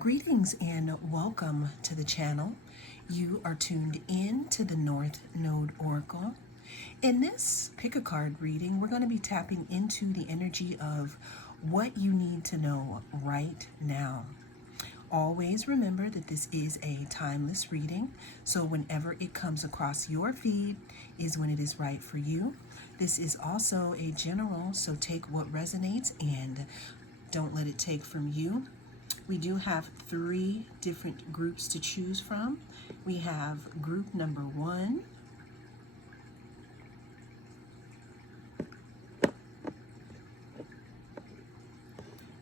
Greetings and welcome to the channel. You are tuned in to the North Node Oracle. In this pick a card reading, we're going to be tapping into the energy of what you need to know right now. Always remember that this is a timeless reading, so whenever it comes across your feed is when it is right for you. This is also a general, so take what resonates and don't let it take from you. We do have 3 different groups to choose from. We have group number 1,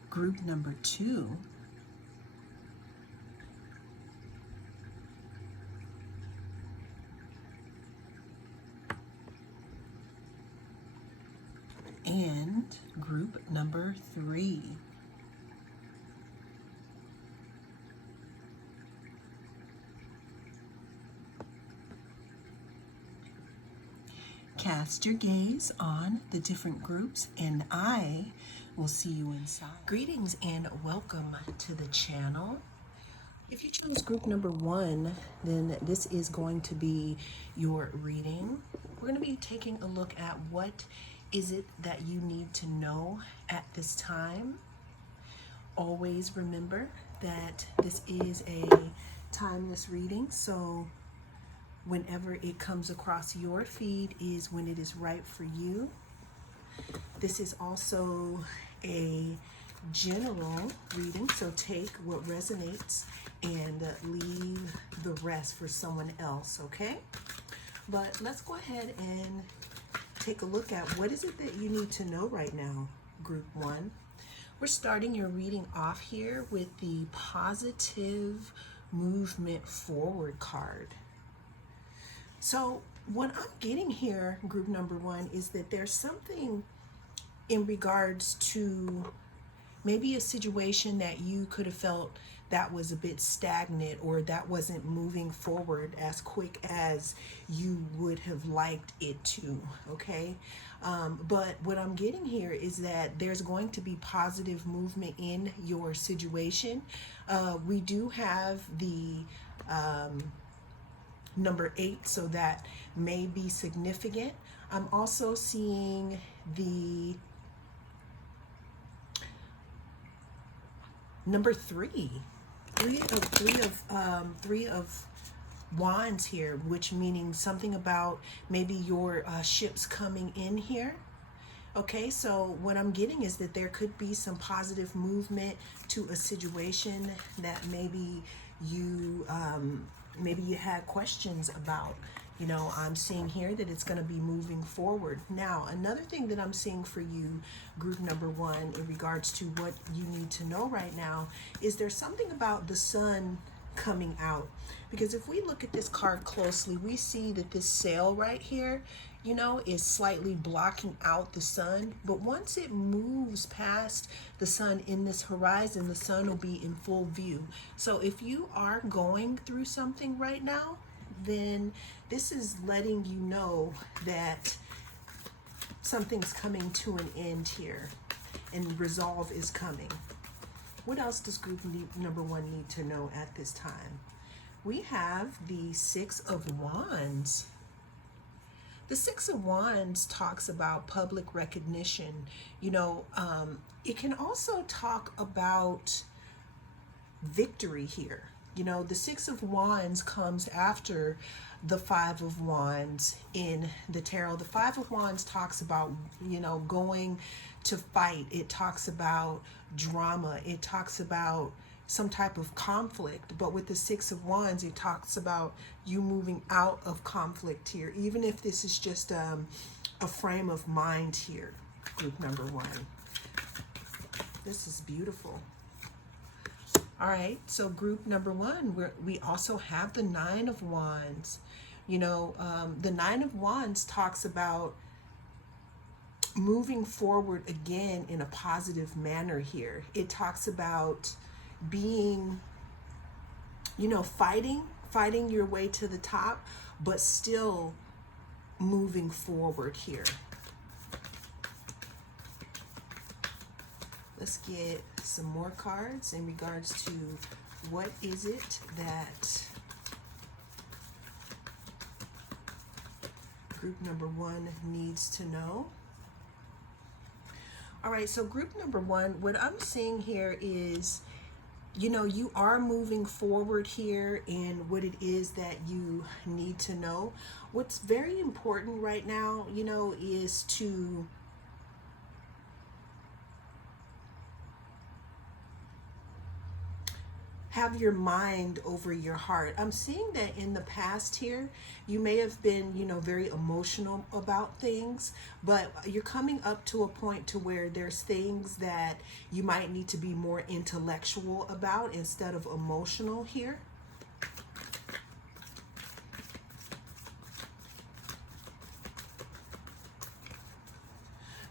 group number 2, and group number 3. Cast your gaze on the different groups and I will see you inside. Greetings and welcome to the channel. If you chose group number 1, then this is going to be your reading. We're going to be taking a look at what is it that you need to know at this time. Always remember that this is a timeless reading, so whenever it comes across your feed is when it is right for you. This is also a general reading, so take what resonates and leave the rest for someone else, okay? But let's go ahead and take a look at what is it that you need to know right now, group 1. We're starting your reading off here with the positive movement forward card. So what I'm getting here, group number 1, is that there's something in regards to maybe a situation that you could have felt that was a bit stagnant or that wasn't moving forward as quick as you would have liked it to, okay? But what I'm getting here is that there's going to be positive movement in your situation. We do have the number 8, so that may be significant. I'm also seeing the number 3, three of wands here, which meaning something about maybe your ships coming in here. Okay, so what I'm getting is that there could be some positive movement to a situation that maybe you had questions about. You know, I'm seeing here that it's going to be moving forward. Now, another thing that I'm seeing for you, group number 1, in regards to what you need to know right now, is there's something about the sun coming out. Because if we look at this card closely, we see that this sail right here, you know, is slightly blocking out the sun. But once it moves past the sun in this horizon, the sun will be in full view. So if you are going through something right now, then this is letting you know that something's coming to an end here and resolve is coming. What else does group number 1 need to know at this time? We have the 6 of Wands. The 6 of Wands talks about public recognition. You know, it can also talk about victory here. You know, the 6 of Wands comes after the 5 of Wands in the tarot. The 5 of Wands talks about, you know, going to fight. It talks about drama. It talks about some type of conflict. But with the 6 of Wands, it talks about you moving out of conflict here, even if this is just a frame of mind here, group number 1. This is beautiful. All right, so group number 1, we also have the 9 of Wands. You know, the 9 of Wands talks about moving forward again in a positive manner here. It talks about being, you know, fighting your way to the top, but still moving forward here. Let's get some more cards in regards to What is it that group number one needs to know? All right, so group number one, what I'm seeing here is, you know, you are moving forward here in what it is that you need to know. What's very important right now, you know, is to have your mind over your heart. I'm seeing that in the past here, you may have been, you know, very emotional about things, but you're coming up to a point to where there's things that you might need to be more intellectual about instead of emotional here.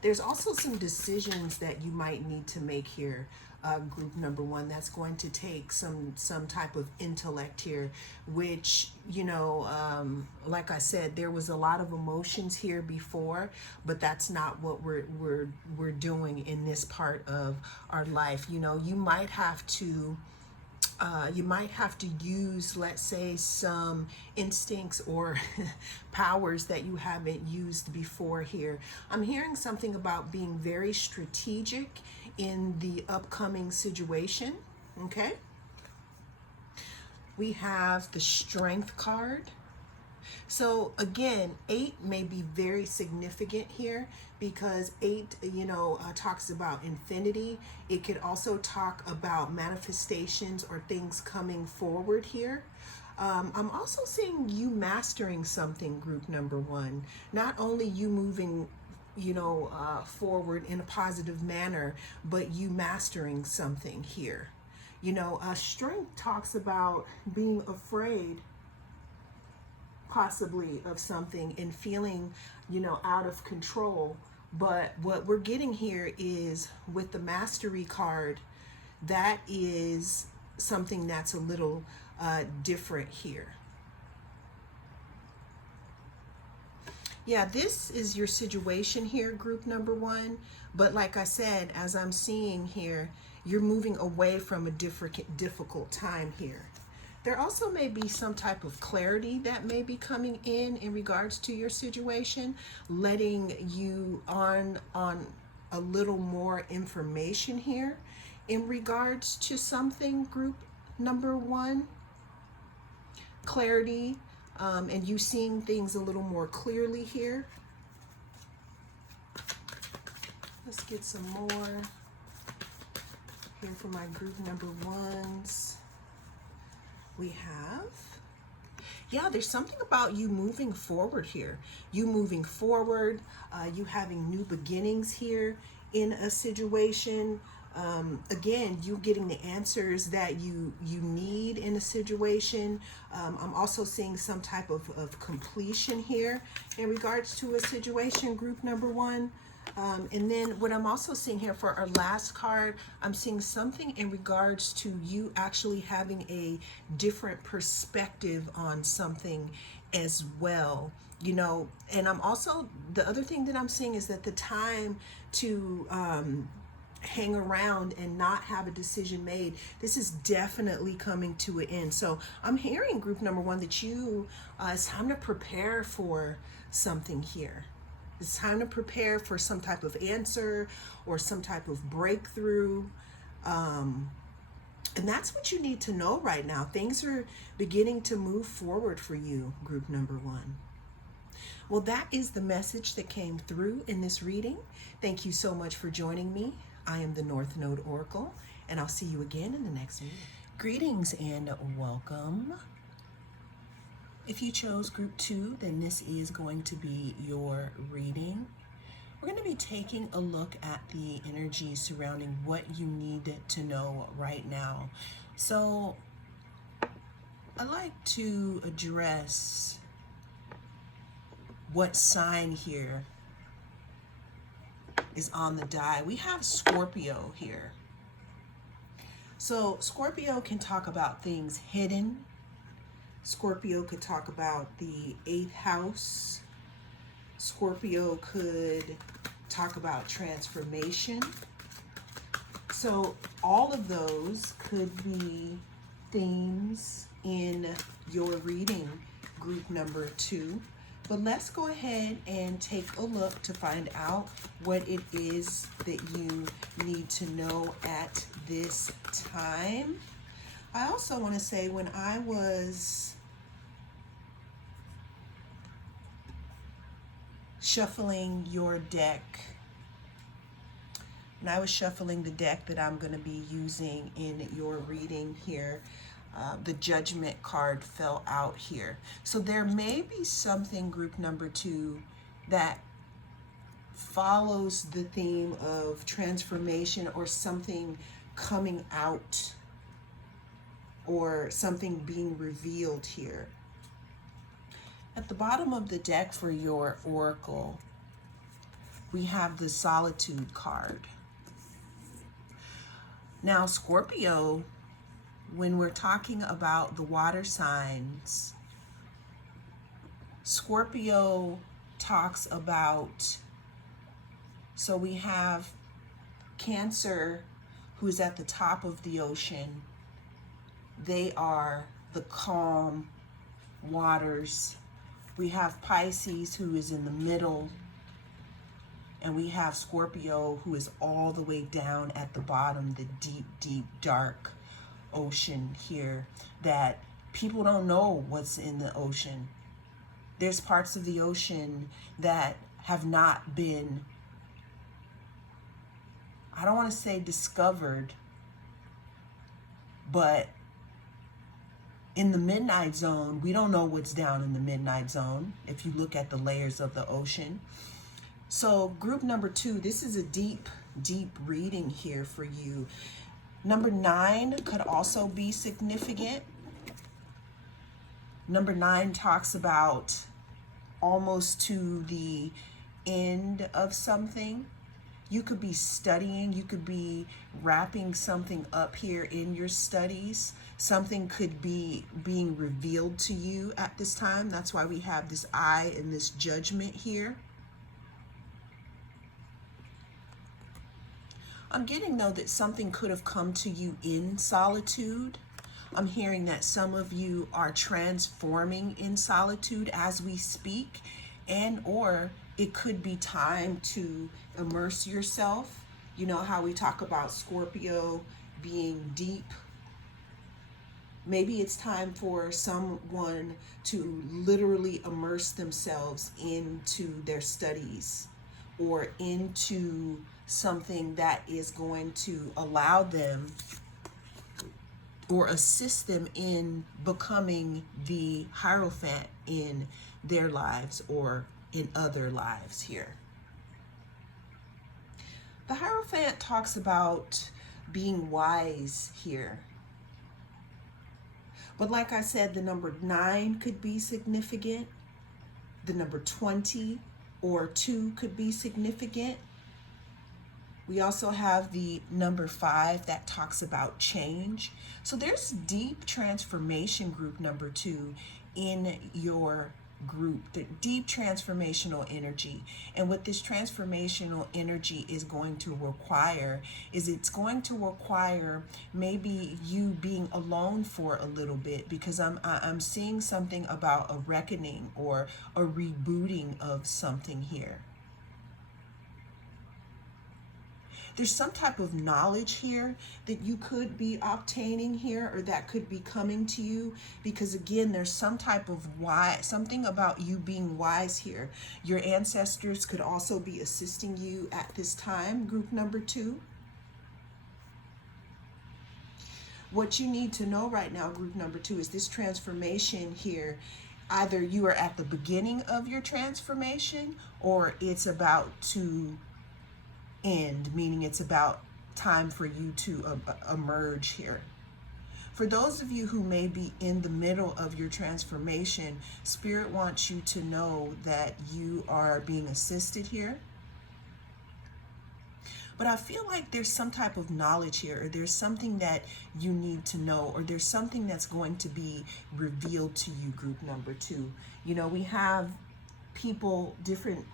There's also some decisions that you might need to make here, group number one, that's going to take some type of intellect here, which, you know, like I said, there was a lot of emotions here before, but that's not what we're doing in this part of our life. You know, you might have to use, let's say, some instincts or powers that you haven't used before here. I'm hearing something about being very strategic in the upcoming situation, okay? We have the Strength card. So again, 8 may be very significant here because 8, you know, talks about infinity. It could also talk about manifestations or things coming forward here. I'm also seeing you mastering something, group number one. Not only you moving, you know, forward in a positive manner, but you mastering something here. You know, strength talks about being afraid possibly of something and feeling, you know, out of control. But what we're getting here is with the mastery card, that is something that's a little different here. Yeah, this is your situation here, group number one. But like I said, as I'm seeing here, you're moving away from a difficult time here. There also may be some type of clarity that may be coming in regards to your situation, letting you on a little more information here in regards to something, group number one. Clarity, and you seeing things a little more clearly here. Let's get some more here for my group number ones. We have, yeah, there's something about you moving forward here. You moving forward, you having new beginnings here in a situation. Again, you getting the answers that you need in a situation. I'm also seeing some type of completion here in regards to a situation, group number one. And then what I'm also seeing here for our last card, I'm seeing something in regards to you actually having a different perspective on something as well, you know. And I'm also, the other thing that I'm seeing is that the time to hang around and not have a decision made, this is definitely coming to an end. So I'm hearing, group number one, that you, it's time to prepare for something here. It's time to prepare for some type of answer or some type of breakthrough. And that's what you need to know right now. Things are beginning to move forward for you, group number one. Well, that is the message that came through in this reading. Thank you so much for joining me. I am the North Node Oracle, and I'll see you again in the next reading. Greetings and welcome. If you chose group 2, then this is going to be your reading. We're going to be taking a look at the energy surrounding what you need to know right now. So I'd like to address what sign here is on the die. We have Scorpio here. So Scorpio can talk about things hidden. Scorpio could talk about the 8th house. Scorpio could talk about transformation. So all of those could be themes in your reading, group number 2. But let's go ahead and take a look to find out what it is that you need to know at this time. I also want to say, when I was shuffling your deck, and I was shuffling the deck that I'm going to be using in your reading here, the Judgment card fell out here. So there may be something, group number 2, that follows the theme of transformation, or something coming out, or something being revealed here. At the bottom of the deck for your oracle, we have the Solitude card. Now, Scorpio, when we're talking about the water signs, Scorpio talks about, so we have Cancer, who's at the top of the ocean. They are the calm waters. We have Pisces, who is in the middle. And we have Scorpio, who is all the way down at the bottom, the deep, deep, dark ocean here, that people don't know what's in the ocean. There's parts of the ocean that have not been, I don't want to say discovered, but in the midnight zone, we don't know what's down in the midnight zone if you look at the layers of the ocean. So group number 2, this is a deep, deep reading here for you. Number 9 could also be significant. Number 9 talks about almost to the end of something. You could be studying, you could be wrapping something up here in your studies. Something could be being revealed to you at this time. That's why we have this eye and this Judgment here. I'm getting, though, that something could have come to you in solitude. I'm hearing that some of you are transforming in solitude as we speak, and or it could be time to immerse yourself. You know how we talk about Scorpio being deep. Maybe it's time for someone to literally immerse themselves into their studies, or into something that is going to allow them or assist them in becoming the Hierophant in their lives or in other lives here. The Hierophant talks about being wise here. But like I said, the number 9 could be significant. The number 20 or 2 could be significant. We also have the number 5 that talks about change. So there's deep transformation, group number 2, in your group, the deep transformational energy. And what this transformational energy is going to require is it's going to require maybe you being alone for a little bit, because I'm seeing something about a reckoning or a rebooting of something here. There's some type of knowledge here that you could be obtaining here, or that could be coming to you, because again, there's some type of something about you being wise here. Your ancestors could also be assisting you at this time, group number 2. What you need to know right now, group number 2, is this transformation here. Either you are at the beginning of your transformation, or it's about to end, meaning it's about time for you to emerge here. For those of you who may be in the middle of your transformation, Spirit wants you to know that you are being assisted here. But I feel like there's some type of knowledge here, or there's something that you need to know, or there's something that's going to be revealed to you, group number 2. You know, we have people, different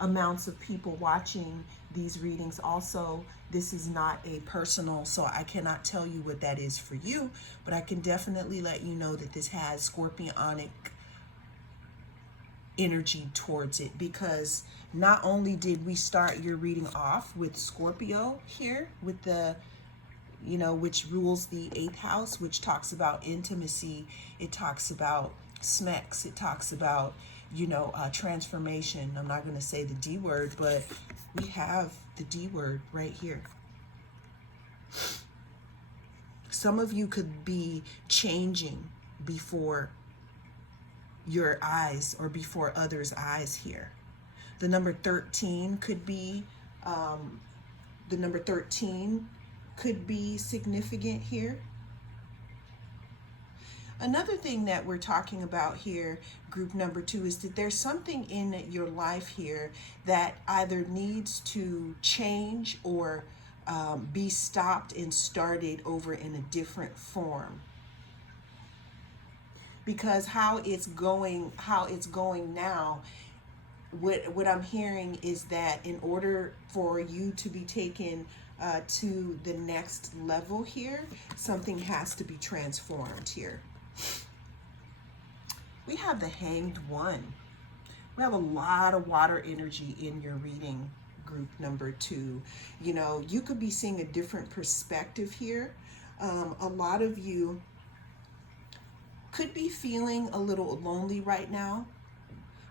amounts of people watching these readings. Also, this is not a personal, so I cannot tell you what that is for you, but I can definitely let you know that this has scorpionic energy towards it, because not only did we start your reading off with Scorpio here, with the, you know, which rules the 8th house, which talks about intimacy, it talks about smex, it talks about, you know, transformation. I'm not going to say the D word, but we have the D word right here. Some of you could be changing before your eyes or before others' eyes here. The number 13 could be, the number 13 could be significant here. Another thing that we're talking about here, group number 2, is that there's something in your life here that either needs to change or be stopped and started over in a different form. Because how it's going now, what I'm hearing is that in order for you to be taken to the next level here, something has to be transformed here. We have the Hanged One. We have a lot of water energy in your reading, group number 2. You know, you could be seeing a different perspective here. A lot of you could be feeling a little lonely right now.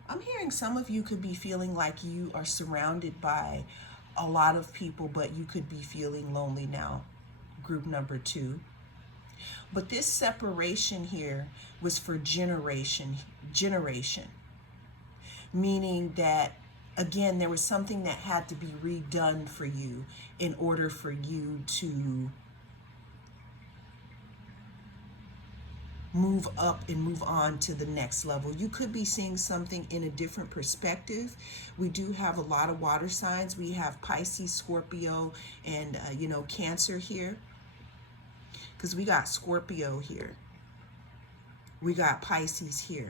I'm hearing some of you could be feeling like you are surrounded by a lot of people, but you could be feeling lonely now, group number 2. But this separation here was for generation, meaning that, again, there was something that had to be redone for you in order for you to move up and move on to the next level. You could be seeing something in a different perspective. We do have a lot of water signs. We have Pisces, Scorpio, and you know, Cancer here, because we got Scorpio here. We got Pisces here.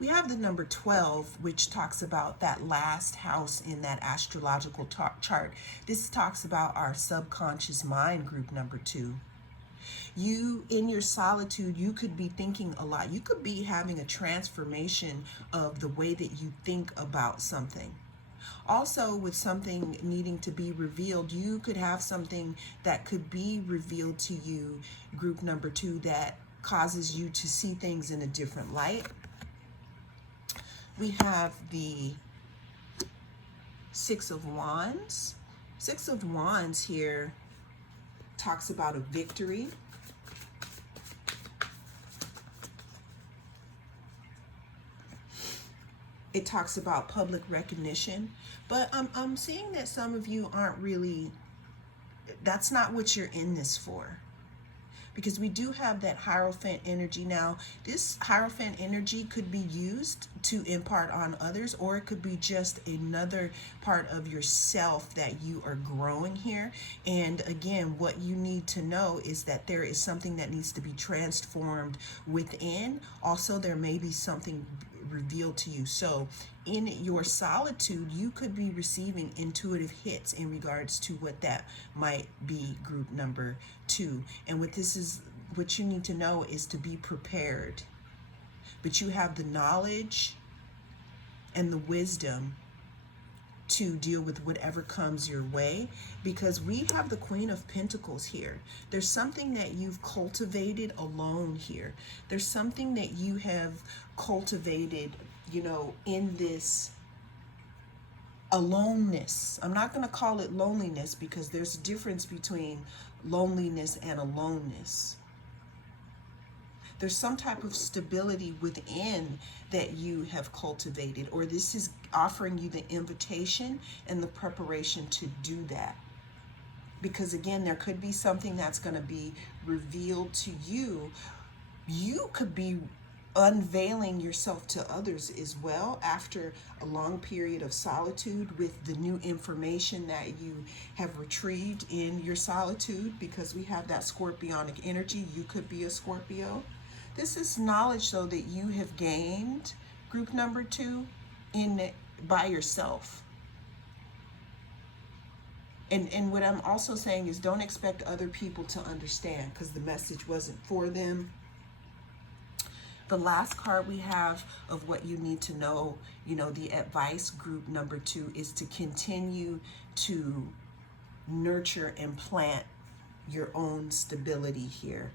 We have the number 12, which talks about that last house in that astrological chart. This talks about our subconscious mind, group number 2. You, in your solitude, you could be thinking a lot. You could be having a transformation of the way that you think about something. Also, with something needing to be revealed, you could have something that could be revealed to you, group number 2, that causes you to see things in a different light. We have the 6 of Wands. 6 of Wands here talks about a victory. It talks about public recognition, but I'm seeing that some of you aren't really, that's not what you're in this for. Because we do have that Hierophant energy. Now, this Hierophant energy could be used to impart on others, or it could be just another part of yourself that you are growing here. And again, what you need to know is that there is something that needs to be transformed within. Also, there may be something revealed to you. So in your solitude, you could be receiving intuitive hits in regards to what that might be, group number 2. And what you need to know is to be prepared. But you have the knowledge and the wisdom to deal with whatever comes your way, because we have the Queen of Pentacles here. There's something that you've cultivated alone here. There's something that you have cultivated, you know, in this aloneness. I'm not going to call it loneliness, because there's a difference between loneliness and aloneness. There's some type of stability within that you have cultivated, or this is offering you the invitation and the preparation to do that. Because again, there could be something that's going to be revealed to you. You could be unveiling yourself to others as well after a long period of solitude with the new information that you have retrieved in your solitude, because we have that scorpionic energy. You could be a Scorpio. This is knowledge, though, that you have gained, group number 2, in by yourself. And what I'm also saying is don't expect other people to understand, because the message wasn't for them. The last card we have of what you need to know, the advice, group number 2, is to continue to nurture and plant your own stability here.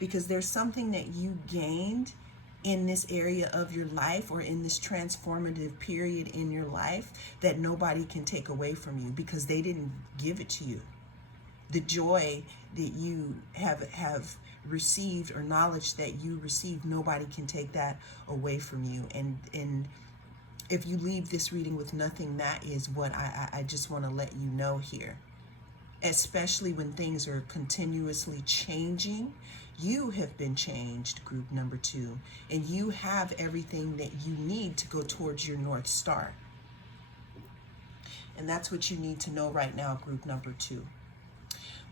Because there's something that you gained in this area of your life, or in this transformative period in your life, that nobody can take away from you, because they didn't give it to you. The joy that you have received, or knowledge that you received, nobody can take that away from you. And if you leave this reading with nothing, that is what I just want to let you know here. Especially when things are continuously changing. You have been changed, group number 2, and you have everything that you need to go towards your North Star. And that's what you need to know right now, group number 2.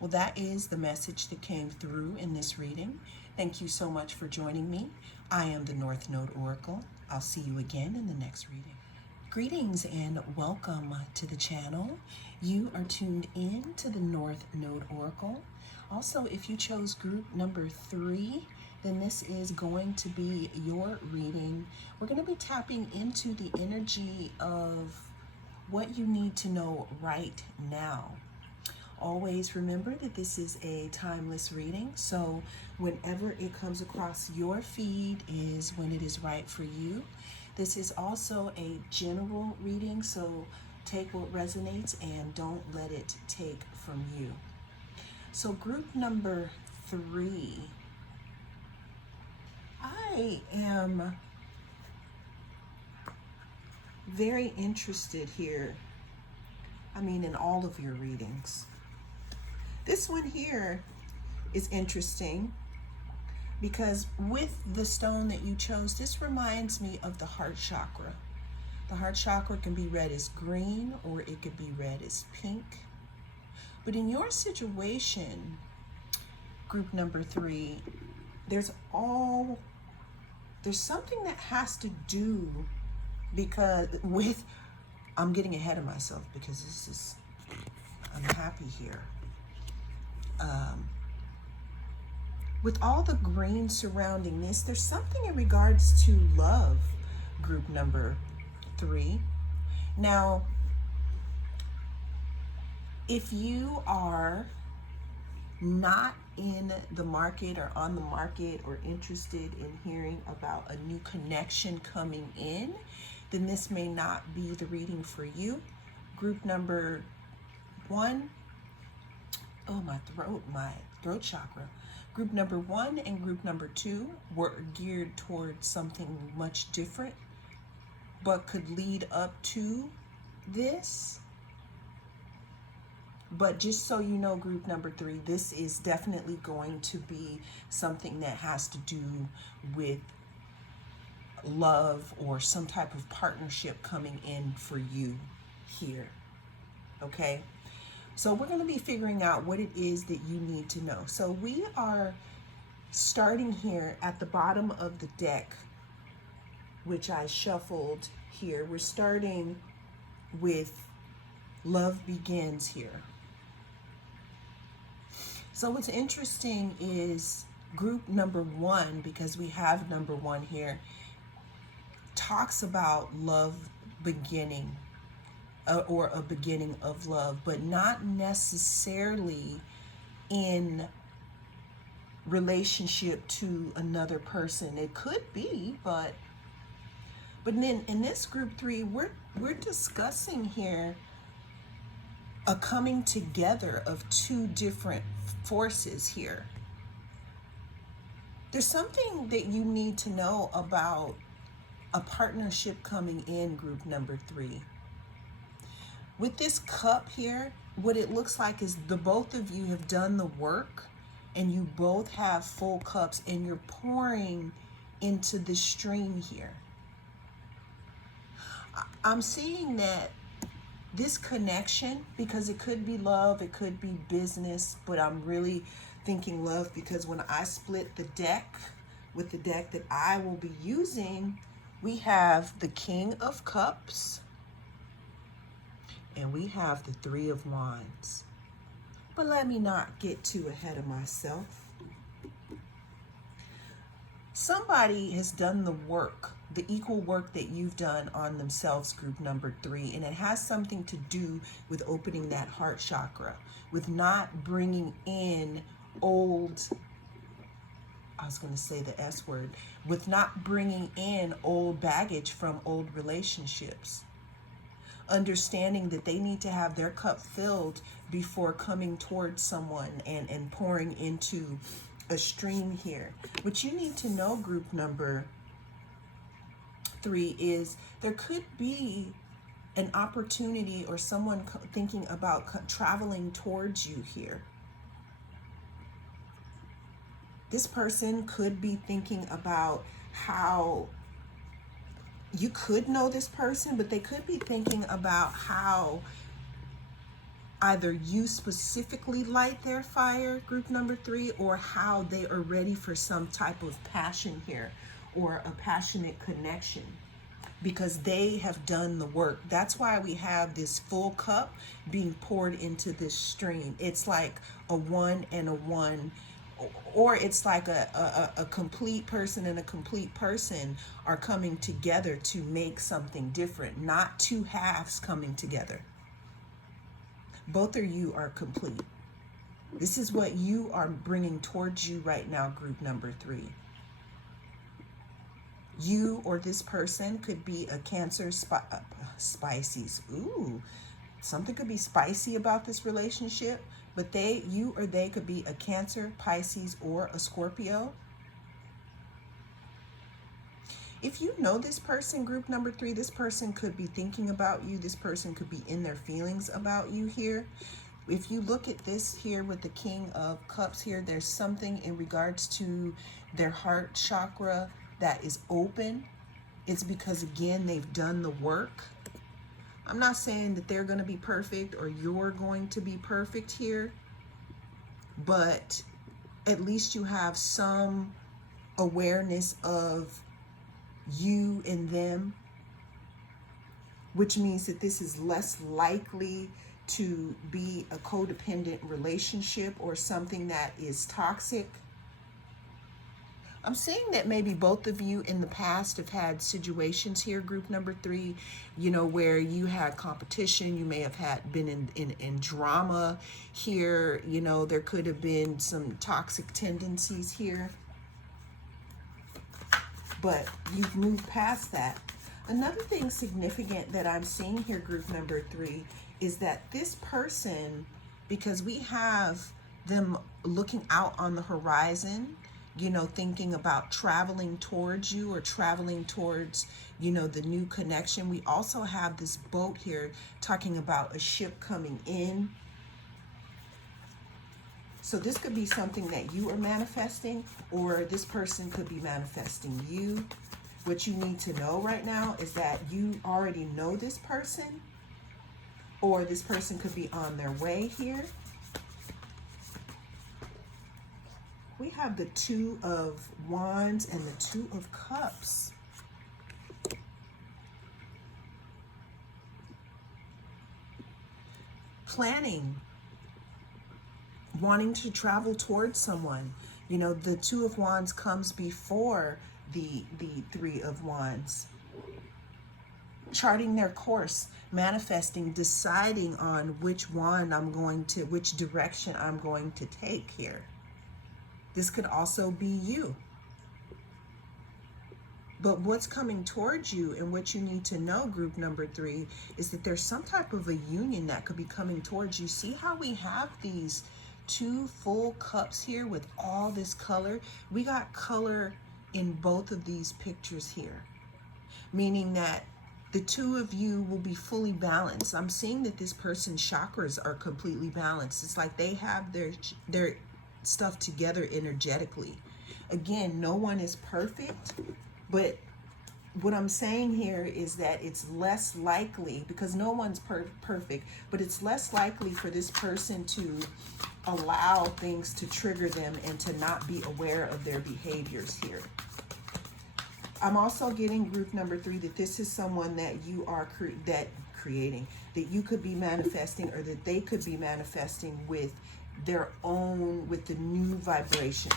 Well, that is the message that came through in this reading. Thank you so much for joining me. I am the North Node Oracle. I'll see you again in the next reading. Greetings and welcome to the channel. You are tuned in to the North Node Oracle. Also, if you chose group number 3, then this is going to be your reading. We're going to be tapping into the energy of what you need to know right now. Always remember that this is a timeless reading, so whenever it comes across your feed is when it is right for you. This is also a general reading, so take what resonates and don't let it take from you. So group number 3, I am very interested here, in all of your readings. This one here is interesting because with the stone that you chose, this reminds me of the heart chakra. The heart chakra can be read as green, or it could be read as pink. But in your situation, group number 3, there's something that has to do I'm getting ahead of myself because I'm happy here. With all the green surrounding this, there's something in regards to love, group number 3. Now, if you are not in the market or on the market or interested in hearing about a new connection coming in, then this may not be the reading for you. Group number 1, my throat chakra. Group number 1 and group number 2 were geared towards something much different, but could lead up to this. But just so you know, group number 3, this is definitely going to be something that has to do with love or some type of partnership coming in for you here. Okay? So we're going to be figuring out what it is that you need to know. So we are starting here at the bottom of the deck, which I shuffled here. We're starting with Love Begins here. So what's interesting is group number 1, because we have number 1 here, talks about love beginning, or a beginning of love, but not necessarily in relationship to another person. It could be, but then in this group 3, we're discussing here a coming together of 2 different forces here. There's something that you need to know about a partnership coming in, group number 3. With this cup here, what it looks like is the both of you have done the work and you both have full cups and you're pouring into the stream here. I'm seeing that this connection, because it could be love, it could be business, but I'm really thinking love because when I split the deck with the deck that I will be using, We have the King of Cups, and we have the Three of Wands. But let me not get too ahead of myself. Somebody has done the work, the equal work that you've done on themselves, group number 3, and it has something to do with opening that heart chakra, with not bringing in old, I was going to say the S word, with not bringing in old baggage from old relationships. Understanding that they need to have their cup filled before coming towards someone and pouring into a stream here. What you need to know, group number 3, is there could be an opportunity or someone thinking about traveling towards you here. This person could be thinking about how you could know this person, but they could be thinking about how either you specifically light their fire, group number 3, or how they are ready for some type of passion here or a passionate connection because they have done the work. That's why we have this full cup being poured into this stream. It's like a 1 and a 1, or it's like a complete person and a complete person are coming together to make something different, not two halves coming together. Both of you are complete. This is what you are bringing towards you right now, group number 3. You or this person could be a Cancer, Pisces. Ooh, something could be spicy about this relationship, but you or they could be a Cancer, Pisces, or a Scorpio. If you know this person, group number 3, this person could be thinking about you. This person could be in their feelings about you here. If you look at this here with the King of Cups here, there's something in regards to their heart chakra that is open. It's because, again, they've done the work. I'm not saying that they're going to be perfect or you're going to be perfect here, but at least you have some awareness of you and them, which means that this is less likely to be a codependent relationship or something that is toxic. I'm saying that maybe both of you in the past have had situations here, group number 3, where you had competition. You may have been in drama here. There could have been some toxic tendencies here, but you've moved past that. Another thing significant that I'm seeing here, group number 3, is that this person, because we have them looking out on the horizon, thinking about traveling towards you or traveling towards, the new connection. We also have this boat here talking about a ship coming in. So this could be something that you are manifesting, or this person could be manifesting you. What you need to know right now is that you already know this person, or this person could be on their way here. We have the 2 of Wands and the 2 of Cups. Planning, wanting to travel towards someone. The 2 of Wands comes before the 3 of Wands. Charting their course, manifesting, deciding on which direction I'm going to take here. This could also be you. But what's coming towards you and what you need to know, group number 3, is that there's some type of a union that could be coming towards you. See how we have these 2 full cups here with all this color? We got color in both of these pictures here, meaning that the 2 of you will be fully balanced. I'm seeing that this person's chakras are completely balanced. It's like they have their stuff together energetically. Again, no one is perfect, but what I'm saying here is that it's less likely, because no one's perfect, but it's less likely for this person to allow things to trigger them and to not be aware of their behaviors here. I'm also getting group number 3 that this is someone that you are creating, that you could be manifesting, or that they could be manifesting with their own, with the new vibration.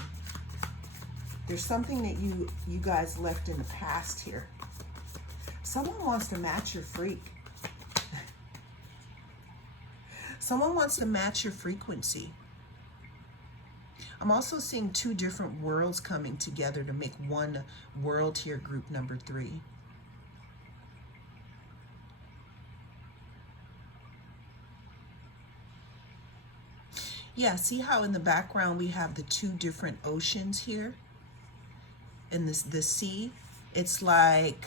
There's something that you guys left in the past here. Someone wants to match your freak. Someone wants to match your frequency. I'm also seeing 2 different worlds coming together to make one world here, group number 3. Yeah, see how in the background we have the 2 different oceans here? And the sea? It's like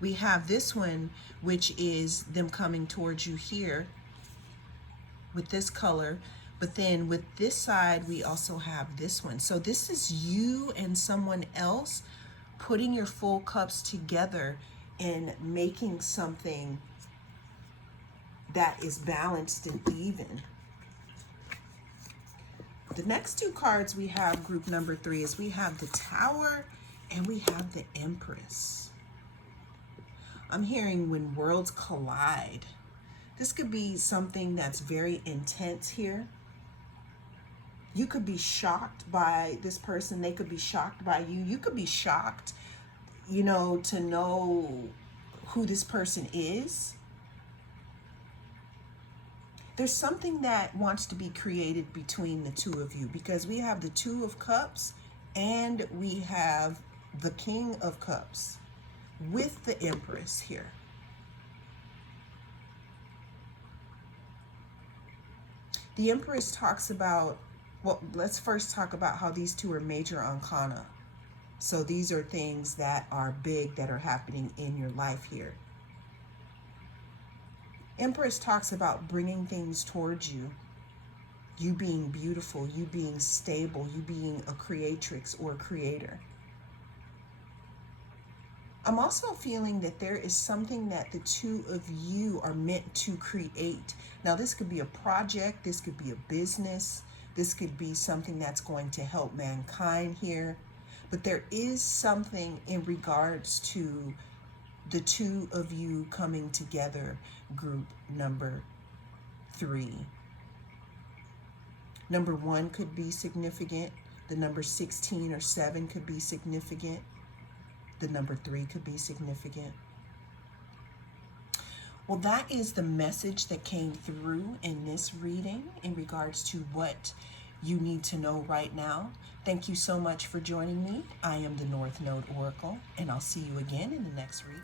we have this one, which is them coming towards you here with this color. But then with this side, we also have this one. So this is you and someone else putting your full cups together and making something that is balanced and even. The next 2 cards we have, group number 3, is we have the Tower and we have the Empress. I'm hearing when worlds collide. This could be something that's very intense here. You could be shocked by this person. They could be shocked by you. You could be shocked, to know who this person is. There's something that wants to be created between the 2 of you, because we have the 2 of Cups and we have the King of Cups with the Empress here. The Empress talks about, well, let's first talk about how these 2 are major arcana. So these are things that are big that are happening in your life here. Empress talks about bringing things towards you. You being beautiful, you being stable, you being a creatrix or a creator. I'm also feeling that there is something that the 2 of you are meant to create. Now, this could be a project, this could be a business, this could be something that's going to help mankind here. But there is something in regards to the 2 of you coming together, group number 3. Number 1 could be significant. The number 16 or 7 could be significant. The number 3 could be significant. Well, that is the message that came through in this reading in regards to what you need to know right now. Thank you so much for joining me. I am the North Node Oracle, and I'll see you again in the next reading.